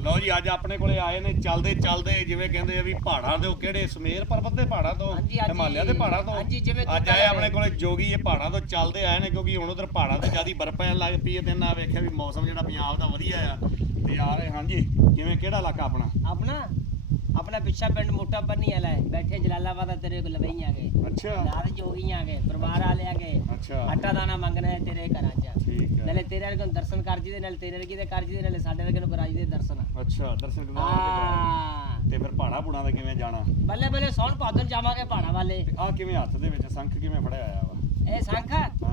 ਲਓ ਜੀ ਅੱਜ ਆਪਣੇ ਕੋਲੇ ਆਏ ਨੇ ਚੱਲਦੇ ਚੱਲਦੇ ਜਿਵੇਂ ਕਹਿੰਦੇ ਆ ਵੀ ਪਹਾੜਾਂ ਦੇ ਉਹ ਕਿਹੜੇ ਸਮੇਰ ਪਰਬਤ ਦੇ ਪਹਾੜਾਂ ਤੋਂ ਹਾਂਜੀ, ਹਾਂਜੀ। ਹਿਮਾਲਿਆ ਦੇ ਪਹਾੜਾਂ ਤੋਂ। ਹਾਂਜੀ, ਜਿਵੇਂ ਅੱਜ ਆਏ ਆਪਣੇ। ਕੋਲੇ ਜੋਗੀ ਇਹ ਪਹਾੜਾਂ ਤੋਂ ਚੱਲਦੇ ਆਏ ਨੇ ਕਿਉਂਕਿ ਹੁਣ ਉਧਰ ਪਹਾੜਾਂ ਤੇ ਜਿਆਦੀ ਬਰਫ਼ ਪੈਣ ਲੱਗ ਪਈ ਹੈ ਤੇ ਨਾ ਵੇਖਿਆ ਵੀ ਮੌਸਮ ਜਿਹੜਾ ਪੰਜਾਬ ਦਾ ਵਧੀਆ ਆ। ਤੇ ਆ ਰਹੇ ਹਾਂਜੀ ਕਿਵੇਂ ਕਿਹੜਾ ਇਲਾਕਾ ਆਪਣਾ? ਆਪਣਾ? ਆਪਣਾ ਪਿੱਛਾ ਪਿੰਡ ਮੋਟਾ ਪੰਨੀ ਵਾਲਾ ਹੈ। ਬੈਠੇ ਜਲਾਲਾਬਾਦ ਤੇਰੇ ਕੋਲ ਲਵਈ ਆ ਗਏ ਅੱਛਾ। ਨਾਲ ਜੋਗੀ ਆ ਗਏ ਪਰਿਵਾਰ ਵਾਲੇ ਆ ਗਏ ਅੱਛਾ। ਆਟਾ ਦਾਣਾ ਮੰਗਣਾ ਹੈ ਤੇਰੇ ਘਰਾਂ 'ਚ। ਠੀਕ ਹੈ। ਨਾਲੇ ਤੇਰੇ ਵਰਗੇ ਨੂੰ ਦਰਸ਼ਨ ਕਰ ਜੀ ਦੇ ਨਾਲ ਤੇਰੇ ਵਰਗੇ ਦੇ ਕਰ ਜੀ ਦੇ ਨਾਲੇ ਸਾਡੇ ਵਰਗੇ ਨੂੰ ਕਰਾ ਜੀ ਦੇ ਦਰਸ਼ਨ। ਅੱਛਾ ਦਰਸ਼ਨ ਕਰਵਾ ਹਾਂ। ਤੇ ਫਿਰ ਪਹਾੜਾਂ ਪੂੜਾਂ ਦਾ ਕਿਵੇਂ ਜਾਣਾ? ਬੱਲੇ ਬੱਲੇ ਸੌਣ ਭਾਦਨ ਜਾਵਾਂਗੇ ਪਹਾੜਾਂ ਵਾਲੇ। ਆ ਕਿਵੇਂ ਹੱਥ ਦੇ ਵਿੱਚ ਸੰਖ ਕਿਵੇਂ ਫੜਿਆ ਆਇਆ ਵਾ? ਇਹ ਸੰਖ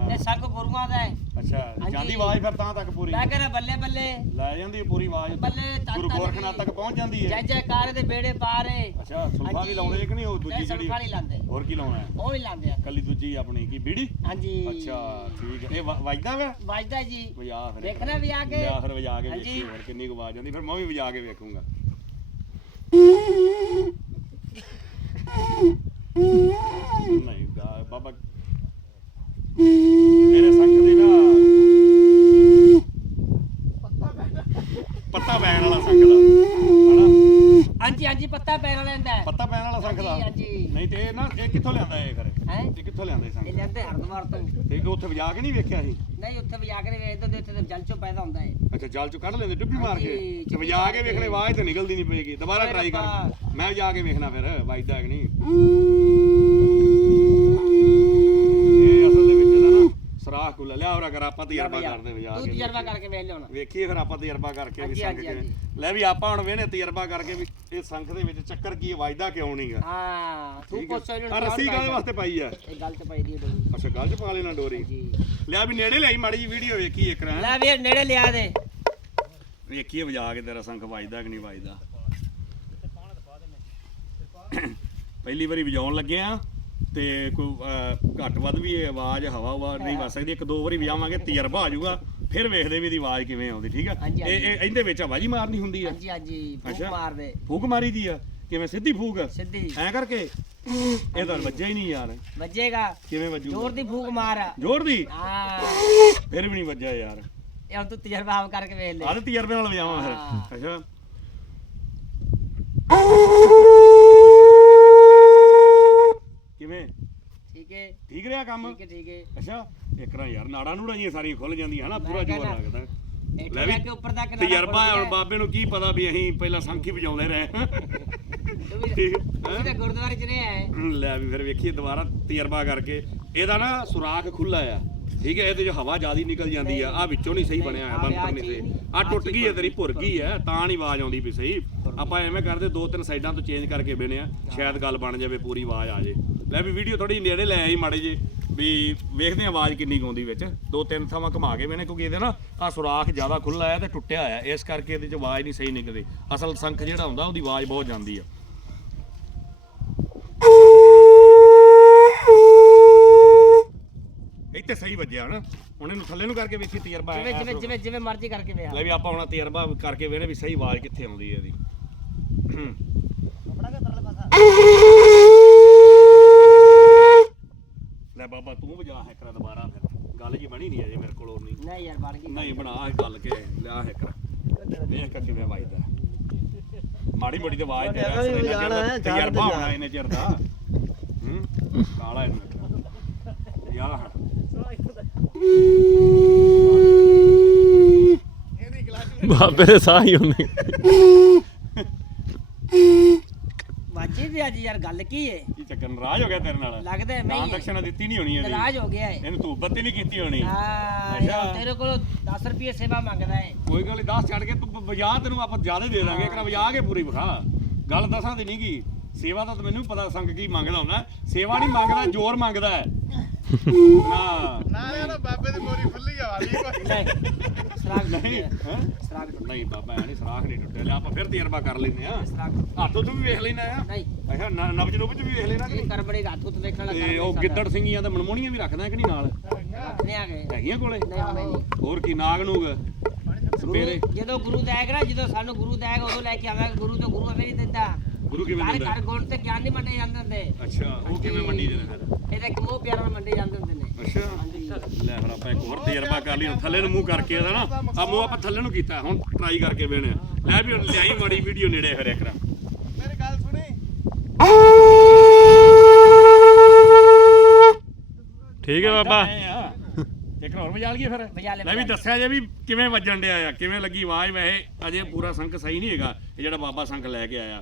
ਇਹ ਸੰਖ ਗੁਰੂਆਂ ਦਾ ਹੈ। ਅੱਛਾ। ਜਾਂਦੀ ਆਵਾਜ਼ ਫਿਰ ਤਾਂ ਤੱਕ ਪੂਰੀ। ਮੈਂ ਕਹਿੰਦਾ ਬੱਲੇ ਬੱਲੇ। ਲੈ ਜਾਂਦੀ ਹੈ ਪੂਰੀ ਆਵਾਜ਼। ਬੱਲੇ ਤਨ ਗੁਰੂ ਗੋਰਖਨਾਥ। ਤੱਕ ਪਹੁੰਚ ਜਾਂਦੀ ਜੈ ਹੈ ਜੈਕਾਰ ਦੇ ਬੇੜੇ ਪਾਰੇ ਅੱਛਾ ਸੁਲਫਾ ਵੀ। ਲਾਉਂਦੇ ਕਿ ਨਹੀਂ ਉਹ ਦੂਜੀ ਨਹੀਂ, ਜਿਹੜੀ? ਸੁਲਫਾ ਨਹੀਂ ਲਾਉਂਦੇ। ਹੋਰ ਕੀ ਲਾਉਣਾ ਹੈ? ਉਹ ਹੀ ਲਾਉਂਦੇ ਆ। ਕੱਲੀ ਦੂਜੀ ਆਪਣੀ ਕੀ ਬੀੜੀ? ਹਾਂਜੀ। ਅੱਛਾ ਠੀਕ ਹੈ। ਇਹ ਵੱਜਦਾ ਵਾ? ਵੱਜਦਾ ਜੀ। ਵਜਾ ਫਿਰ ਦੇਖਣਾ ਵੀ ਆ ਕੇ। ਲਿਆ ਫਿਰ ਵਜਾ ਕੇ ਹਾਂਜੀ। ਵੇਖੀ ਫਿਰ ਕਿੰਨੀ ਆਵਾਜ਼ ਜਾਂਦੀ ਫਿਰ ਮੈਂ ਵੀ ਵਜਾ ਕੇ ਵੇਖੂੰਗਾ ਨਹੀਂ ਗਾ- ਬਾਬਾ ਮੇਰੇ ਸੰਖ ਦੀ ਨਾ ਪੱਤਾ ਪੈਣ ਵਾਲਾ ਸੰਖ ਦਾ ਹਨਾ ਹਾਂਜੀ ਪੱਤਾ ਪੈਣ ਲੈਂਦਾ ਹੈ। ਪੱਤਾ ਪੈਣ ਵਾਲਾ ਸੰਖ ਦਾ। ਹਾਂਜੀ। ਨਹੀਂ ਤੇ ਇਹ ਨਾ ਇਹ ਕਿੱਥੋਂ ਲਿਆਂਦਾ ਇਹ ਹੈਂ? ਇਹ ਕਿੱਥੋਂ ਲਿਆਂਦਾ ਇਹ ਇਹ ਸੰਖ ਲੈਂਦੇ ਹਰਦਵਾਰ ਤੋਂ। ਤੇ ਕਿ ਉੱਥੇ ਵਜਾ ਕੇ ਨਹੀਂ ਵੇਖਿਆ ਸੀ ਨਹੀਂ ਉੱਥੇ ਵਜਾ ਕੇ ਵੇਚਦੇ ਦੇ ਉੱਥੇ ਤਾਂ ਜਲ ਚੋਂ ਪੈਦਾ ਹੁੰਦਾ ਹੈ ਅੱਛਾ ਜਲ ਚੋਂ ਕੱਢ ਲੈਂਦੇ ਡੁੱਬੀ ਮਾਰ ਕੇ? ਹਾਂਜੀ, ਤੇ ਵਜਾ ਕੇ ਵੇਖਣੇ ਆਵਾਜ਼ ਤੇ ਨਿਕਲਦੀ ਨਹੀਂ ਪਏਗੀ। ਦੁਬਾਰਾ ਓਏ ਟਰਾਈ ਕਰ। ਰੱਬਾ। ਮੈਂ ਜਾ ਕੇ ਵੇਖਣਾ ਫਿਰ ਵੱਜਦਾ ਕਿ ਨਹੀਂ ਇਹ ਅਸਲ ਦੇ ਵਿੱਚ ਇਹਦਾ ਨਾ ਸਰਾਖ ਕੁੱਲਾ ਲਿਆ ਹੋਰ ਅਗਰ ਆਪਾਂ ਤਜਰਬਾ ਕਰਦੇ ਵਜਾ ਤੂੰ ਕੇ ਤਜਰਬਾ ਕਰਕੇ ਵੇਖ ਲਿਓ ਨਾ ਵੇਖੀਏ ਫਿਰ ਆਪਾਂ ਤਜਰਬਾ ਕਰਕੇ ਵੀ ਹਾਂਜੀ, ਸੰਖ ਹਾਂਜੀ, ਕਿਵੇਂ ਲੈ ਵੀ ਆਪਾਂ ਹੁਣ ਵੇਨੇ ਤਜਰਬਾ ਕਰਕੇ ਵੀ ਇਹ ਸੰਖ ਦੇ ਵਿੱਚ ਚੱਕਰ ਕੀ ਹੈ, ਵੱਜਦਾ ਕਿਉਂ ਨਹੀਂਗਾ ਹਾਂ ਤੂੰ ਪੁੱਛ ਇਹਨੂੰ ਆ ਰੱਸੀ ਕਾਹਦੇ ਵਾਸਤੇ ਪਾਈ ਆ? ਇਹ ਗੱਲ ਤੇ ਪਈ ਦੀ ਡੋਰੀ। ਅੱਛਾ ਗੱਲ ਚ ਪਾ ਲੈਣਾ ਡੋਰੀ। ਜੀ ਲਿਆ ਵੀ ਨੇੜੇ ਲਈ ਮਾੜੀ ਜੀ ਵੀਡੀਓ ਵੇਖੀ ਇੱਕ ਰਾਂ ਲੈ ਵੀ ਨੇੜੇ ਲਿਆ ਦੇ। ਵੇਖੀਏ ਵਜਾ ਕੇ ਤੇਰਾ ਸੰਖ ਵੱਜਦਾ ਕਿ ਨਹੀਂ ਵੱਜਦਾ। ਪਹਿਲੀ ਵਾਰੀ ਵਜਾਉਣ ਲੱਗੇ ਆ। ਤੇ ਕੋਈ ਅਹ, ਘੱਟ ਵੱਧ ਵੀ ਇਹ ਆਵਾਜ਼ ਹਵਾ ਹਵਾ ਨਹੀਂ ਵੱਜ ਸਕਦੀ। ਇੱਕ ਦੋ ਵਾਰੀ ਵਜਾਵਾਂਗੇ ਤਜਰਬਾ ਆ ਜਾਊਗਾ ਫਿਰ ਵੇਖਦੇ ਵੀ ਇਹਦੀ ਆਵਾਜ਼ ਕਿਵੇਂ ਆਉਂਦੀ ਠੀਕ ਆ? ਹਾਂਜੀ, ਇਹ ਇਹ ਇਹਦੇ ਵਿੱਚ ਆਵਾਜ਼ ਮਾਰਨੀ ਹੁੰਦੀ ਆ। ਹਾਂਜੀ ਹਾਂਜੀ ਫੂਕ ਅੱਛਾ। ਮਾਰ ਦੇ ਫੂਕ ਮਾਰੀ ਦੀ ਆ? ਕਿਵੇਂ? ਸਿੱਧੀ ਫੂਕ? ਸਿੱਧੀ। ਐ ਕਰਕੇ? ਇਹ ਤਾਂ ਵੱਜਿਆ ਹੀ ਨਹੀਂ ਯਾਰ। ਵੱਜੇਗਾ। ਕਿਵੇਂ ਵੱਜੂ ਜ਼ੋਰ ਦੀ ਫੂਕ ਮਾਰ। ਜ਼ੋਰ ਦੀ? ਹਾਂ। ਫਿਰ ਵੀ ਨਹੀਂ ਵੱਜਿਆ ਯਾਰ। ਇਹ ਹੁਣ ਤੂੰ ਤਜਰਬਾ ਆਪ ਕਰਕੇ ਵੇਖ ਲੈ। ਆਹ ਤਜਰਬੇ ਨਾਲ ਵਜਾਵਾਂ। ਫਿਰ। ਅੱਛਾ ਕਿਵੇਂ ਠੀਕ ਹੈ? ਠੀਕ ਰਿਹਾ ਕੰਮ? ਠੀਕ ਹੈ ਠੀਕ ਹੈ। ਅੱਛਾ ਇੱਕ ਨਾ ਯਾਰ ਨਾੜਾਂ ਨੂੜਾਂ ਜੀਆਂ ਸਾਰੀਆਂ ਖੁੱਲ ਜਾਂਦੀਆਂ ਹਨਾ? ਪੂਰਾ ਜ਼ੋਰ ਲੱਗਦਾ। ਲੈ ਵੀ ਕੇ ਉੱਪਰ ਤੱਕ ਨਾ ਤਜਰਬਾ ਹੈ, ਹੁਣ ਬਾਬੇ ਨੂੰ ਕੀ ਪਤਾ ਵੀ ਅਸੀਂ ਪਹਿਲਾਂ ਸੰਖੀ ਵਜਾਉਂਦੇ ਰਹੇ। ਤੂੰ ਵੀ ਠੀਕ ਤੂੰ ਗੁਰਦੁਆਰੇ ਚ ਰਿਹਾ ਹੈ ਲੈ ਵੀ ਫਿਰ ਵੇਖੀਏ ਦੁਬਾਰਾ ਤਜਰਬਾ ਕਰਕੇ। ਇਹਦਾ ਨਾ ਸੁਰਾਖ ਖੁੱਲਾ ਆ। ਠੀਕ ਹੈ ਇਹਦੇ ਚ ਹਵਾ ਜ਼ਿਆਦੀ ਨਿਕਲ ਜਾਂਦੀ ਆ। ਆ ਵਿੱਚੋਂ ਨਹੀਂ ਸਹੀ ਨਹੀਂ, ਬਣਿਆ ਆਹ ਕਰਨੀ ਚੀਜ਼ ਸਹੀ। ਨਹੀਂ, ਆ ਟੁੱਟ ਗਈ ਹੈ ਤੇਰੀ ਭੁਰ ਗਈ ਹੈ ਤਾਂ ਨਹੀਂ ਆਵਾਜ਼ ਆਉਂਦੀ ਵੀ ਸਹੀ। ਆਪਾਂ ਐਵੇਂ ਕਰਦੇ ਦੋ ਤਿੰਨ ਸਾਈਡਾਂ ਤੋਂ ਚੇਂਜ ਕਰਕੇ ਬੇਨੇ ਆ। ਸ਼ਾਇਦ ਗੱਲ ਬਣ ਜਾਵੇ ਪੂਰੀ ਆਵਾਜ਼ ਆ ਜੇ। ਲੈ ਵੀ ਵੀਡੀਓ ਥੋੜੀ ਨੇੜੇ ਲੈ ਆਈ ਮਾੜੇ ਜੇ ਵੀ ਵੇਖਦੇ ਆ ਆਵਾਜ਼ ਕਿੰਨੀ ਕੁ ਆਉਂਦੀ ਵਿੱਚ। ਦੋ ਤਿੰਨ ਥਾਵਾਂ ਘੁਮਾ ਕੇ ਵੇਨੇ ਕਿਉਂਕਿ ਇਹਦੇ ਨਾ ਆ ਸੁਰਾਖ ਜ਼ਿਆਦਾ ਖੁੱਲਾ ਹੈ ਤੇ ਟੁੱਟਿਆ ਹੋਇਆ ਇਸ ਕਰਕੇ ਇਹਦੇ ਚ ਆਵਾਜ਼ ਨਹੀਂ ਸਹੀ ਨਿਕਲਦੀ। ਅਸਲ ਸੰਖ ਜਿਹੜਾ ਹੁੰਦਾ ਉਹਦੀ ਆਵਾਜ਼ ਬਹੁਤ ਜਾਂਦੀ ਆ। ਇੱਥੇ ਸਹੀ ਵੱਜਿਆ ਨਾ। ਹੁਣ ਇਹਨੂੰ ਥੱਲੇ ਨੂੰ ਕਰਕੇ ਵੇਖੀ ਤਜਰਬਾ ਜਿਵੇਂ ਜਿਵੇਂ ਜਿਵੇਂ ਜਿਵੇਂ ਮਰਜ਼ੀ ਕਰਕੇ ਵੇਖ ਲੈ ਵੀ ਆਪਾਂ ਹੁਣ ਤਜਰਬਾ ਕਰਕੇ ਵੇਨੇ ਵੀ ਸਹੀ ਆਵਾਜ਼ ਕਿੱਥੇ ਆਉਂਦੀ ਹੈ ਇਹਦੀ। ਲੈ ਬਾਬਾ ਤੂੰ ਵਜਾ ਹੈ ਕਰਾ ਦੁਬਾਰਾ ਫਿਰ। ਗੱਲ ਜੀ ਬਣੀ ਨਹੀਂ ਅਜੇ ਮੇਰੇ ਕੋਲ ਹੋਰ ਨਹੀਂ। ਨਹੀਂ ਯਾਰ ਬਣ ਗਈ। ਨਹੀਂ ਬਣਾ ਇਹ ਗੱਲ ਕੇ ਲਿਆ ਹੈ ਕਰ ਵੇਖ ਕੇ ਕਿਵੇਂ ਵੱਜਦਾ। ਮਾੜੀ ਮੋਟੀ ਤੇ ਆਵਾਜ਼ ਤੇ ਤਜਰਬਾ ਦੇ ਹੋਣਾ ਇਹਨੇ ਚਿਰ ਦਾ। ਹੂੰ? ਕਾਲਾ ਇਹਨੂੰ ਯਾ ਬਾਬੇ ਦੇ ਸਾਹ ਹੀ ਉਹਨੇ। ਅੱਜ ਯਾਰ ਗੱਲ ਕੀ ਹੈ ਕੀ ਚੱਕਰ ਨਾਰਾਜ਼ ਹੋ ਗਿਆ ਤੇਰੇ ਨਾਲ? ਲੱਗਦਾ ਹੈ ਮੈਂ ਦਾਨ ਹੀ ਹੈ। ਦਕਸ਼ਨਾ ਦਿੱਤੀ ਨਹੀਂ ਹੋਣੀ ਇਹਦੀ। ਨਾਰਾਜ਼ ਹੋ ਗਿਆ ਹੈ ਇਹਨੂੰ ਧੂਪ ਬੱਤੀ ਨਹੀਂ ਕੀਤੀ ਹੋਣੀ। ਹਾਂ ਅੱਛਾ। ਯਾਰ ਤੇਰੇ ਕੋਲ 10 ਰੁਪਏ ਸੇਵਾ ਮੰਗਦਾ ਹੈ ਕੋਈ ਗੱਲ 10 ਛੱਡ ਕੇ ਤੂੰ ਵਜਾ ਤੈਨੂੰ ਆਪਾਂ ਜ਼ਿਆਦਾ ਦੇ ਦਾਂਗੇ। ਇੱਕ ਵਜਾ ਕੇ ਪੂਰੀ ਵਿਖਾ। ਗੱਲ ਦਸਾਂ ਦੀ ਨਹੀਂ ਕੀ ਸੇਵਾ ਦਾ ਤਾਂ ਮੈਨੂੰ ਵੀ ਪਤਾ ਸੰਗ ਕੀ ਮੰਗਦਾ ਹੁੰਦਾ। ਸੇਵਾ ਨਹੀਂ ਮੰਗਦਾ ਜ਼ੋਰ ਮੰਗਦਾ ਹੈ ਨਾ ਨਾ ਬਾਬੇ ਦੀ ਮੋਰੀ ਖੁੱਲੀ ਆ ਵਾਲੀ। ਨਹੀਂ ਸਰਾਗ ਨਹੀਂ ਨਹੀਂ ਹੈਂ? ਸਰਾਗ ਨਹੀਂ ਬਾਬਾ ਐ ਨਹੀਂ ਸਰਾਖ ਨਹੀਂ ਟੁੱਟਿਆ। ਲੈ ਆਪਾਂ ਫਿਰ ਤਜਰਬਾ ਕਰ ਲੈਨੇ ਆ ਸਰਾਗ ਹੱਥੋਂ ਤੂੰ ਵੀ ਵੇਖ ਲੈਣਾ ਆ ਨਹੀਂ। ਅੱਛਾ ਨ- ਨਬਜ ਨੂੰ ਵੀ ਵੇਖ ਲੈਣਾ ਕਿ ਇਹ ਕਰ ਬੜੇ ਹੱਥ ਉੱਤੇ ਵੇਖਣ ਲੱਗਾ ਤੇ ਉਹ ਗਿੱਦੜ ਸਿੰਘੀਆਂ ਤੇ ਮਨਮੋਣੀਆਂ ਵੀ ਰੱਖਦਾ ਕਿ ਨਹੀਂ ਨਾਲ? ਨਹੀਂ ਆ ਗਏ। ਹੈਗੀਆਂ ਕੋਲੇ? ਨਹੀਂ ਆਉਂਦੇ ਨਹੀਂ। ਹੋਰ ਕੀ ਨਾਗ ਨੂਗ? ਸਪੇਰੇ ਗੁਰੂ- ਜਦੋਂ ਗੁਰੂ ਦੇਗ ਨਾ ਜਦੋਂ ਸਾਨੂੰ ਗੁਰੂ ਦੇਗ ਉਦੋਂ ਲੈ ਕੇ ਆਵਾਂਗੇ ਗੁਰੂ ਤੋਂ ਗੁਰੂ ਐਵੇਂ ਨਹੀਂ ਦਿੰਦਾ। ਗੁਰੂ ਕਿਵੇਂ ਘਰ ਦਿੰਦਾ? ਘਰ ਗੁਣ ਤੇ ਗਿਆਨ ਨਹੀਂ ਮੰਡੇ ਜਾਂਦੇ ਹੁੰਦੇ। ਅੱਛਾ ਉਹ ਕਿਵੇਂ ਮੰਡੀ ਦੇ ਨੇ ਫਿਰ ਇਹਦੇ ਇੱਕ ਮੋਹ ਪਿਆਰ ਨਾਲ ਮੰਡੇ ਜਾਂਦੇ ਹੁੰਦੇ ਨੇ ਅੱਛਾ ਲੈ ਹੁਣ ਆਪਾਂ ਇੱਕ ਹੋਰ ਤਜਰਬਾ ਕਰ ਲਈ ਹੁਣ ਥੱਲੇ ਨੂੰ ਮੂੰਹ ਕਰਕੇ ਇਹਦਾ ਨਾ ਆ ਮੂੰਹ ਆਪਾਂ ਥੱਲੇ ਨੂੰ ਕੀਤਾ। ਹੁਣ ਟਰਾਈ ਕਰਕੇ ਵੇਣੇ ਲੈ ਵੀ ਹੁਣ ਲਿਆਈ ਮਾੜੀ ਵੀਡੀਓ ਨੇੜੇ ਫਿਰ ਇੱਕ ਰਾ ਮੇਰੀ ਗੱਲ ਸੁਣੀ। ਠੀਕ ਹੈ ਬਾਬਾ। ਇੱਕ ਹੋਰ ਵਜਾ ਲਈਏ ਫਿਰ। ਲੈ ਵੀ। ਦੱਸਿਆ ਜੇ ਵੀ ਕਿਵੇਂ ਵੱਜਣ ਡਿਆ ਆ ਕਿਵੇਂ ਲੱਗੀ ਆਵਾਜ਼। ਵੈਸੇ ਅਜੇ ਪੂਰਾ ਸੰਕ ਸਹੀ ਨਹੀਂ ਹੈਗਾ। ਇਹ ਜਿਹੜਾ ਬਾਬਾ ਸੰਕ ਲੈ ਕੇ ਆਇਆ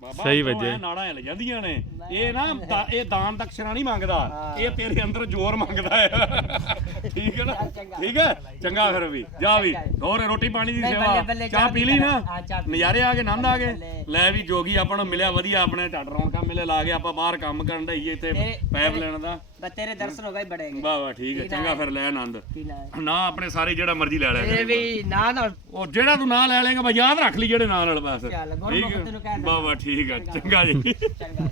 ਬਾਬਾ ਸਹੀ ਵੱਜੇ। ਨਾੜਾਂ ਹਿੱਲ ਜਾਂਦੀਆਂ ਨੇ। ਇਹ ਨਾ ਦਾ- ਇਹ ਦਾਨ ਦਕਸ਼ਨਾ ਨਹੀਂ ਮੰਗਦਾ। ਇਹ ਤੇਰੇ ਅੰਦਰ ਜ਼ੋਰ ਮੰਗਦਾ ਹੈ। ਠੀਕ ਹੈ ਨਾ। ਠੀਕ ਹੈ? ਚੰਗਾ ਫਿਰ ਵੀ। ਜਾ ਵੀ। ਹੋਰ ਰੋਟੀ ਪਾਣੀ ਦੀ ਨਹੀਂ, ਸੇਵਾ। ਬੱਲੇ- ਚਾਹ ਪੀ ਲਈ। ਨਾ। ਹਾਂ, ਚਾਹ ਪੀ ਲਈ। ਨਜ਼ਾਰੇ ਆ ਗਏ ਆਨੰਦ ਆ ਗਏ। ਬੱਲੇ। ਲੈ ਵੀ ਜੋਗੀ ਆਪਾਂ ਨੂੰ ਮਿਲਿਆ ਵਧੀਆ ਆਪਣੇ ਝੱਡ ਰੌਣਕਾਂ ਮੇਲੇ ਲਾ ਕੇ ਆਪਾਂ ਬਾਹਰ ਕੰਮ ਕਰਨ ਢਈਏ ਇੱਥੇ ਪੈਪ ਲੈਣ ਦਾ। ਬਸ ਤੇਰੇ ਦਰਸ਼ਨ ਹੋ ਗਏ ਬੜੇਗੇ ਵਾਹ ਵਾਹ ਠੀਕ ਹੈ ਚੰਗਾ? ਫਿਰ ਲੈ ਆਨੰਦ। ਕੀ ਨਾ ਆਪਣੇ ਸਾਰੇ ਜਿਹੜਾ ਮਰਜ਼ੀ ਲੈ ਲੈ ਇਹ ਵੀ ਨਾ ਨਾ। ਉਹ ਜਿਹੜਾ ਤੂੰ ਨਾਂ ਲੈ ਲੇਗਾ ਬਸ ਯਾਦ ਰੱਖ ਲਈ ਜਿਹੜੇ ਨਾਂ ਨਾਲ ਬਸ। ਚੱਲ, ਗੁਰੂ ਠੀਕ ਮੁਖ ਹੈ? ਤੈਨੂੰ ਕਹਿ ਦਿੰਦਾ। ਵਾਹ ਵਾਹ ਠੀਕ ਹੈ ਚੰਗਾ ਜੀ। ਚੰਗਾ।